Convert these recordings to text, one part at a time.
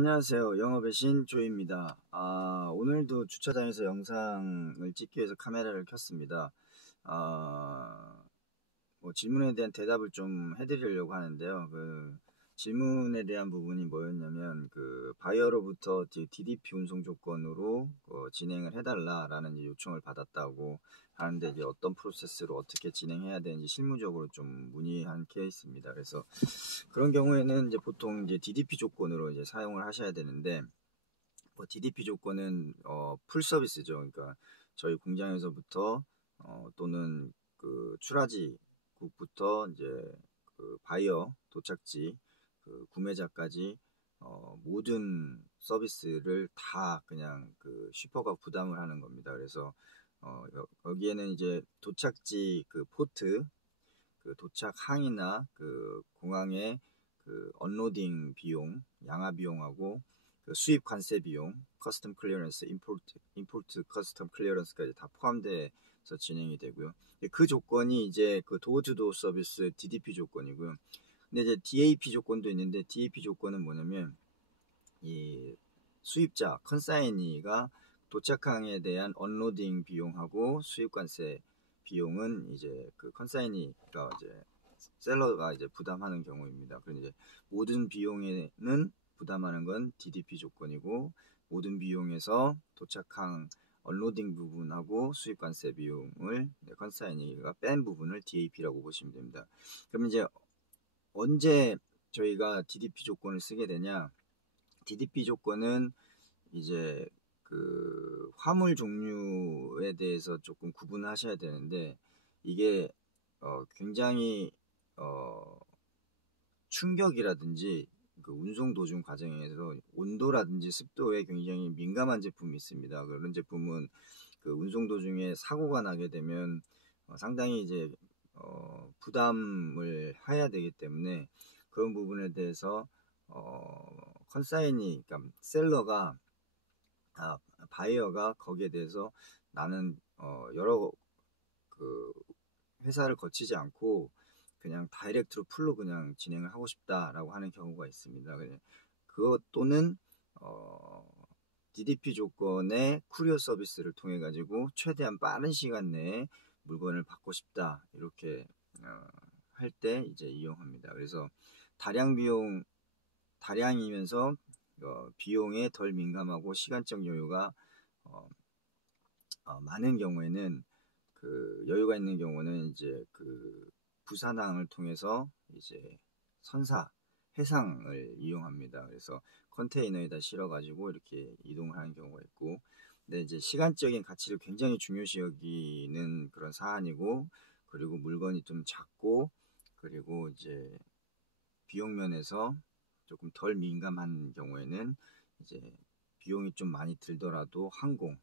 안녕하세요. 영업의 신 조입니다. 오늘도 주차장에서 영상을 찍기 위해서 카메라를 켰습니다. 질문에 대한 대답을 좀 해드리려고 하는데요. 질문에 대한 부분이 뭐였냐면, 바이어로부터 DDP 운송 조건으로 진행을 해달라라는 요청을 받았다고 하는데, 이제 어떤 프로세스로 어떻게 진행해야 되는지 실무적으로 좀 문의한 케이스입니다. 그래서 그런 경우에는 이제 보통 이제 DDP 조건으로 이제 사용을 하셔야 되는데, DDP 조건은 풀 서비스죠. 그러니까 저희 공장에서부터 또는 출하지국부터 이제 바이어 도착지 구매자까지 모든 서비스를 다 그냥 슈퍼가 부담을 하는 겁니다. 그래서 여기에는 이제 도착지 포트, 도착 항이나 공항의 언로딩 비용, 양하 비용하고 수입 관세 비용, 커스텀 클리어런스, 임포트 커스텀 클리어런스까지 다 포함돼서 진행이 되고요. 그 조건이 이제 도어 투 도어 서비스 DDP 조건이고요. 근데 이제 DAP 조건도 있는데, DAP 조건은 뭐냐면 이 수입자 컨사이니가 도착항에 대한 언로딩 비용하고 수입 관세 비용은 이제 컨사이니가 이제 셀러가 이제 부담하는 경우입니다. 그런데 이제 모든 비용에는 부담하는 건 DDP 조건이고, 모든 비용에서 도착항 언로딩 부분하고 수입 관세 비용을 컨사이니가 뺀 부분을 DAP라고 보시면 됩니다. 그럼 이제 언제 저희가 DDP 조건을 쓰게 되냐? DDP 조건은 이제 화물 종류에 대해서 조금 구분하셔야 되는데, 이게 굉장히 충격이라든지 운송 도중 과정에서 온도라든지 습도에 굉장히 민감한 제품이 있습니다. 그런 제품은 운송 도중에 사고가 나게 되면 상당히 이제 부담을 해야 되기 때문에, 그런 부분에 대해서 컨사이니, 그러니까 셀러가 바이어가 거기에 대해서 나는 여러 회사를 거치지 않고 그냥 다이렉트로 풀로 그냥 진행을 하고 싶다라고 하는 경우가 있습니다. 그것 또는 DDP 조건의 쿠리어 서비스를 통해 가지고 최대한 빠른 시간 내에 물건을 받고 싶다, 이렇게 할 때 이제 이용합니다. 그래서 다량이면서 비용에 덜 민감하고 시간적 여유가 많은 경우에는, 여유가 있는 경우는 이제 부산항을 통해서 이제 해상을 이용합니다. 그래서 컨테이너에다 실어가지고 이렇게 이동을 하는 경우가 있고, 근데 이제 시간적인 가치를 굉장히 중요시 여기는 그런 사안이고, 그리고 물건이 좀 작고, 그리고 이제 비용 면에서 조금 덜 민감한 경우에는 이제 비용이 좀 많이 들더라도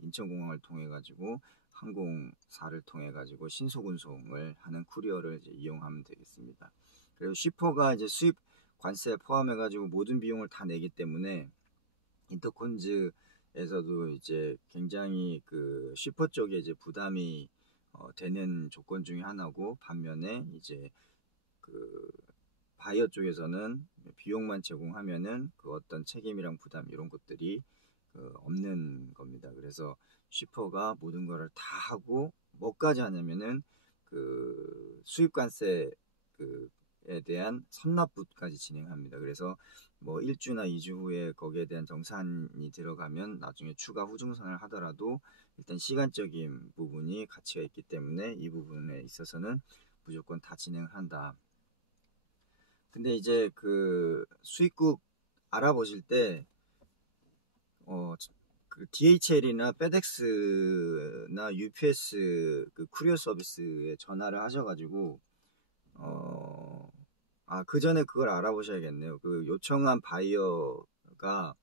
인천공항을 통해 가지고 항공사를 통해 가지고 신속 운송을 하는 쿠리어를 이제 이용하면 되겠습니다. 그리고 슈퍼가 이제 수입 관세 포함해 가지고 모든 비용을 다 내기 때문에, 인터콘즈에서도 이제 굉장히 슈퍼 쪽에 이제 부담이 되는 조건 중에 하나고, 반면에 이제 바이어 쪽에서는 비용만 제공하면은 어떤 책임이랑 부담 이런 것들이 없는 겁니다. 그래서 슈퍼가 모든 거를 다 하고, 뭐까지 하냐면은 수입관세에 대한 선납부까지 진행합니다. 그래서 뭐 1주나 2주 후에 거기에 대한 정산이 들어가면 나중에 추가 후증선을 하더라도 일단 시간적인 부분이 가치가 있기 때문에 이 부분에 있어서는 무조건 다 진행을 한다. 근데 이제 수입국 알아보실 때 DHL이나 페덱스나 UPS 쿠리어 서비스에 전화를 하셔가지고 그 전에 그걸 알아보셔야겠네요. 요청한 바이어가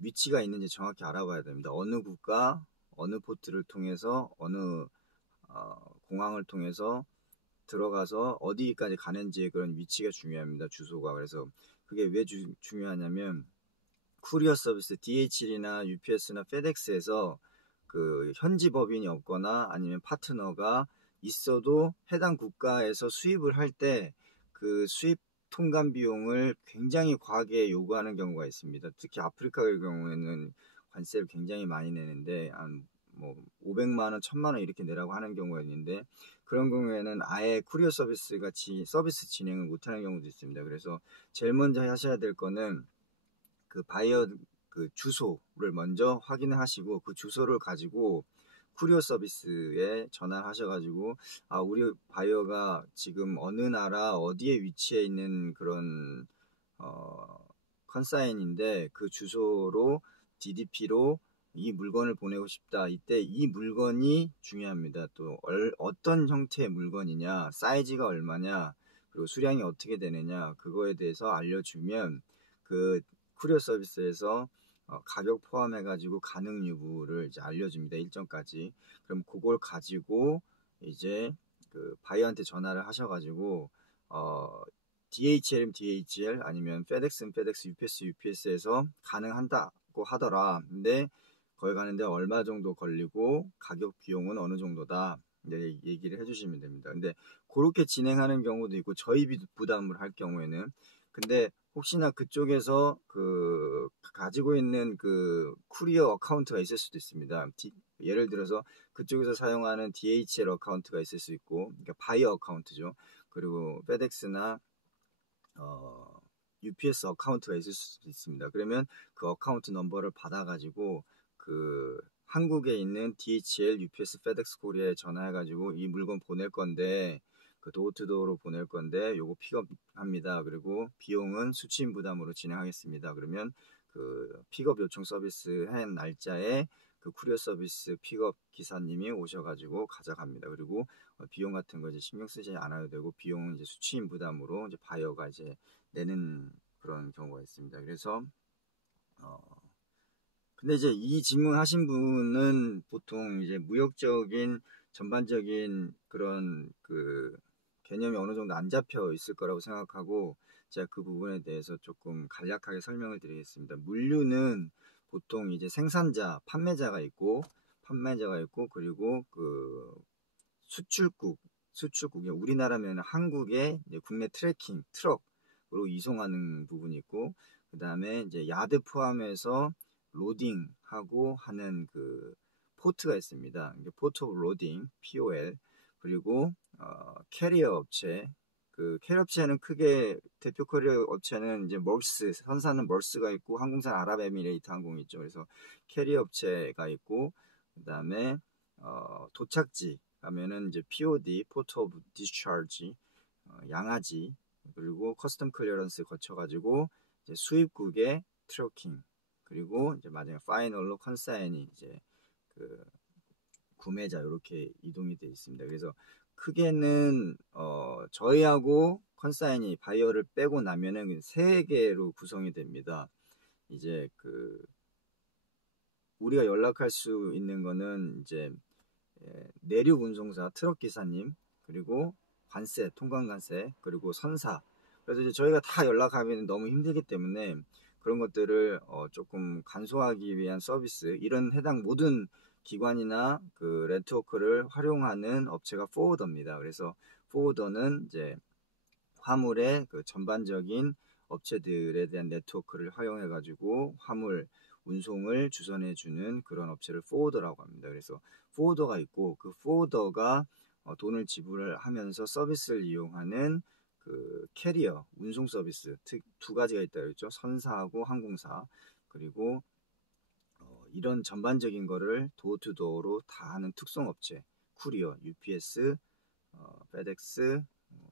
위치가 있는지 정확히 알아봐야 됩니다. 어느 국가, 어느 포트를 통해서, 어느 공항을 통해서 들어가서 어디까지 가는지 그런 위치가 중요합니다. 주소가. 그래서 그게 왜 중요하냐면, 쿠리어 서비스 DHL이나 UPS나 페덱스에서 현지 법인이 없거나 아니면 파트너가 있어도 해당 국가에서 수입을 할 때 수입 통관 비용을 굉장히 과하게 요구하는 경우가 있습니다. 특히 아프리카의 경우에는 관세를 굉장히 많이 내는데 한 뭐 500만 원, 1000만 원 이렇게 내라고 하는 경우가 있는데 그런 경우에는 아예 쿠리어 서비스 같이 서비스 진행을 못하는 경우도 있습니다. 그래서 제일 먼저 하셔야 될 거는 그 바이어 그 주소를 먼저 확인을 하시고 그 주소를 가지고 쿠리어 서비스에 전화를 하셔가지고 우리 바이어가 지금 어느 나라 어디에 위치해 있는 그런 컨사인인데 그 주소로 DDP로 이 물건을 보내고 싶다. 이때 이 물건이 중요합니다. 또 어떤 형태의 물건이냐, 사이즈가 얼마냐, 그리고 수량이 어떻게 되느냐 그거에 대해서 알려주면 그 쿠리어 서비스에서 가격 포함해가지고 가능 여부를 이제 알려줍니다. 일정까지. 그럼 그걸 가지고 이제 그 바이어한테 전화를 하셔가지고 DHL이면 DHL 아니면 FedEx는 FedEx, UPS에서 가능한다고 하더라. 근데 거기 가는데 얼마 정도 걸리고 가격 비용은 어느 정도다. 이제 얘기를 해주시면 됩니다. 근데 그렇게 진행하는 경우도 있고 저희 부담을 할 경우에는 근데 혹시나 그쪽에서 그 가지고 있는 그 쿠리어 어카운트가 있을 수도 있습니다. 예를 들어서 그쪽에서 사용하는 DHL 어카운트가 있을 수 있고, 그러니까 바이어 어카운트죠. 그리고 페덱스나 UPS 어카운트가 있을 수도 있습니다. 그러면 그 어카운트 넘버를 받아가지고 그 한국에 있는 DHL, UPS, 페덱스 코리아에 전화해가지고 이 물건 보낼 건데 그 도어투도어로 보낼 건데 요거 픽업합니다. 그리고 비용은 수취인 부담으로 진행하겠습니다. 그러면 그 픽업 요청 서비스 한 날짜에 그 쿠리어 서비스 픽업 기사님이 오셔가지고 가져갑니다. 그리고 비용 같은 거 이제 신경 쓰지 않아도 되고 비용은 이제 수취인 부담으로 이제 바이어가 이제 내는 그런 경우가 있습니다. 그래서 근데 이제 이 질문하신 분은 보통 이제 무역적인 전반적인 그런 그 개념이 어느 정도 안 잡혀 있을 거라고 생각하고 제가 그 부분에 대해서 조금 간략하게 설명을 드리겠습니다. 물류는 보통 이제 생산자, 판매자가 있고 그리고 그 수출국이 우리나라면 한국의 국내 트래킹 트럭으로 이송하는 부분이 있고 그 다음에 이제 야드 포함해서 로딩하고 하는 그 포트가 있습니다. 포트 오브 로딩 (POL) 그리고 캐리어 업체 그 캐리어 업체는 크게 대표 캐리어 업체는 이제 멀스 선사는 멀스가 있고 항공사 아랍에미레이트 항공이 있죠. 그래서 캐리어 업체가 있고 그 다음에 도착지 가면은 이제 POD (Port of Discharge) 양아지 그리고 커스텀 클리어런스 거쳐가지고 이제 수입국의 트래킹 그리고 이제 마지막 파이널로 컨사인이 이제 그 구매자 이렇게 이동이 되어 있습니다. 그래서 크게는 저희하고 컨사인이 바이어를 빼고 나면은 세 개로 구성이 됩니다. 이제 그 우리가 연락할 수 있는 거는 이제 내륙 운송사 트럭 기사님 그리고 관세 통관 관세 그리고 선사 그래서 이제 저희가 다 연락하면 너무 힘들기 때문에 그런 것들을 조금 간소화하기 위한 서비스 이런 해당 모든 기관이나 그 렌트워크를 활용하는 업체가 포워더입니다. 그래서 포워더는 이제 화물의 그 전반적인 업체들에 대한 네트워크를 활용해 가지고 화물 운송을 주선해 주는 그런 업체를 포워더라고 합니다. 그래서 포워더가 있고 그 포워더가 돈을 지불을 하면서 서비스를 이용하는 그 캐리어 운송 서비스 두 가지가 있다 그랬죠. 선사하고 항공사 그리고 이런 전반적인 거를 도어투도어로 다 하는 특송 업체 쿠리어, UPS, 페덱스,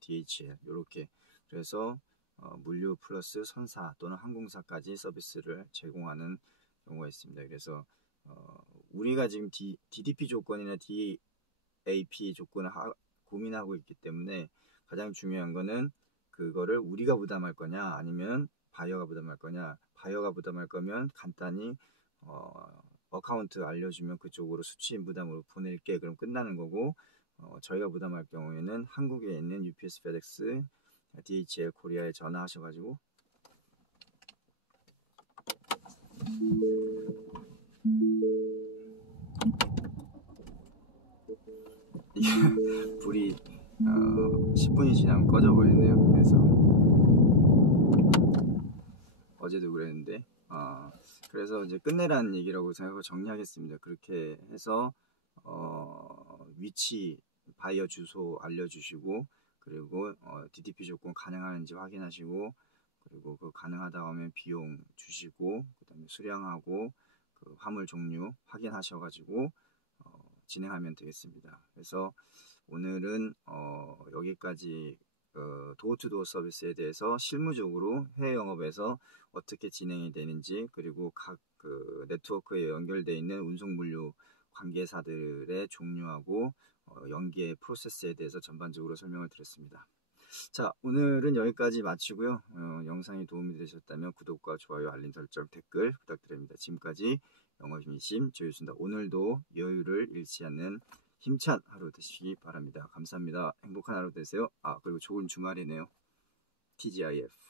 DHL 이렇게 그래서 물류 플러스 선사 또는 항공사까지 서비스를 제공하는 경우가 있습니다. 그래서 우리가 지금 DDP 조건이나 DAP 조건을 고민하고 있기 때문에 가장 중요한 거는 그거를 우리가 부담할 거냐 아니면 바이어가 부담할 거냐. 바이어가 부담할 거면 간단히 어카운트 알려주면 그쪽으로 수취인 부담으로 보낼게 그럼 끝나는 거고 저희가 부담할 경우에는 한국에 있는 UPS, FedEx, DHL 코리아에 전화하셔가지고 이게 불이 10분이 지나면 꺼져버리네요. 그래서 어제도 그랬는데 그래서 이제 끝내라는 얘기라고 생각하고 정리하겠습니다. 그렇게 해서 위치 바이어 주소 알려주시고 그리고 DTP 조건 가능한지 확인하시고 그리고 그 가능하다 하면 비용 주시고 그다음에 수량하고 그 화물 종류 확인하셔가지고 진행하면 되겠습니다. 그래서 오늘은 여기까지 도어투도어 서비스에 대해서 실무적으로 해외 영업에서 어떻게 진행이 되는지 그리고 각 그 네트워크에 연결되어 있는 운송 물류 관계사들의 종류하고 연계 프로세스에 대해서 전반적으로 설명을 드렸습니다. 자, 오늘은 여기까지 마치고요. 영상이 도움이 되셨다면 구독과 좋아요, 알림 설정, 댓글 부탁드립니다. 지금까지 영업인심 조유수입니다. 오늘도 여유를 잃지 않는 힘찬 하루 되시기 바랍니다. 감사합니다. 행복한 하루 되세요. 그리고 좋은 주말이네요. TGIF